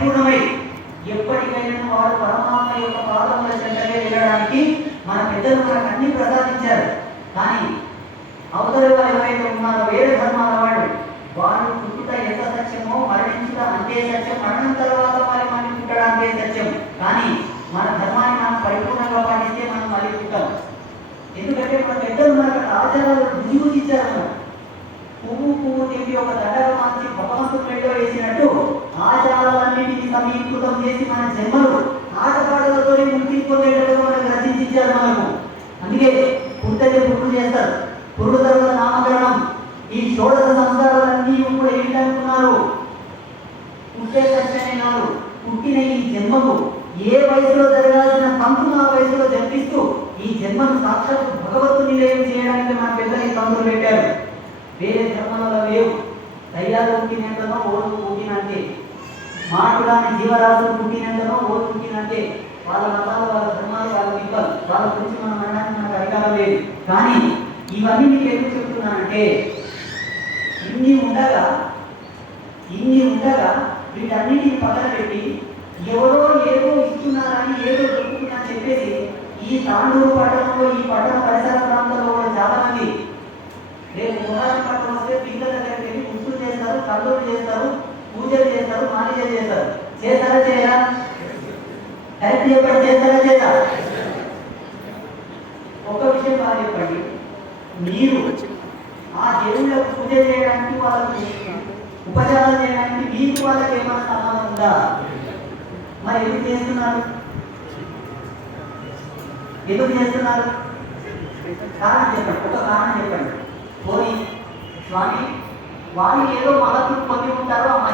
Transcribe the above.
పరిపూర్ణమై ఎప్పటికైనా వారు పరమాత్మ యొక్క పాదముల చెంతగా వెళ్ళడానికి మన పెద్దలు మనకు అన్ని ప్రసాదించారు. కానీ అవతల వారు ఎవరైతే ఉన్నారో వేరే ధర్మాల వాడు వారు పుట్టుట ఎంత సత్యమో మరణించుట అంతే సత్యం మరణం తర్వాత వారి మళ్ళీ పుట్టడం అంతే సత్యం. కానీ మన ధర్మాన్ని మనం పరిపూర్ణంగా పాటిస్తే మనం మళ్ళీ పుట్టాం. ఎందుకంటే మన పెద్దలు మన ఆచారాలు రుజువు ఇచ్చారు మనకు పువ్వు పువ్వు తిండి ఒక దండగా మార్చి భగవంతుడు మెళ్ళో వేసినట్టు ఆచారాలన్నింటినీ సమీకృతం చేసి మన జన్మలు ఆటపాటలతో ముక్తి పొందేటట్టు మనకు రచించారు మనకు. అందుకే పుట్టని పురుడు చేస్తారు. పురుడు తర్వాత నామకరణం. ఈ షోడశ సంస్కారాలన్నీ కూడా ఏంటనుకున్నారు? పుట్టే సత్యమే పుట్టిన ఈ జన్మకు ఏ వయసులో జరగాల్సిన తంతును ఆ వయసులో జరిపిస్తూ ఈ జన్మను సాక్షాత్ భగవత్తు నిలయం చేయడానికి మన పెద్దలు ఈ తంతులు పెట్టారు. వేరే ధర్మాలలో లేవు. దయ్యాలు పుట్టినంతనో ఓడు పుట్టినంతే మాటులాని జీవరాశులు పుట్టినంతనో ఓడు పుట్టినంతే వాళ్ళ మతాలు వాళ్ళ ధర్మాలు వాళ్ళ విప్పలు వాళ్ళ గురించి మనం అనడానికి మనకు అధికారం లేదు. కానీ ఇవన్నీ మీకు ఎందుకు చెప్తున్నానంటే ఇన్ని ఉండగా ఇన్ని ఉండగా వీటన్నిటిని పక్కన పెట్టి ఎవరో ఏదో ఇస్తున్నారని ఏదో దొరుకుతుందని చెప్పేసి ఈ తాండూరు పట్టణంలో ఈ పట్టణ పరిసర ప్రాంతాల్లో కూడా చాలా మంది రేపు మొహరం పట్టణం వస్తే పిల్లల దగ్గరికి వెళ్ళి గుర్తులు చేస్తారు కళ్ళూరు చేస్తారు పూజలు చేస్తారా చేయరా కరెక్ట్ చెప్పండి చేస్తారా చేయరా ఒక విషయం బాగా చెప్పండి. మీరు ఆ దేవుళ్ళకు పూజ చేయడానికి వాళ్ళకి ఉపచారం చేయడానికి మీకు వాళ్ళకి ఏమైనా సంబంధం ఉందా? మరి ఎందుకు చేస్తున్నారు? ఎందుకు చేస్తున్నారు? కారణం చెప్పండి. ఒక కారణం చెప్పండి. పోయి స్వామి వాళ్ళు ఏదో మనకు పొంది ఉంటారో ఆ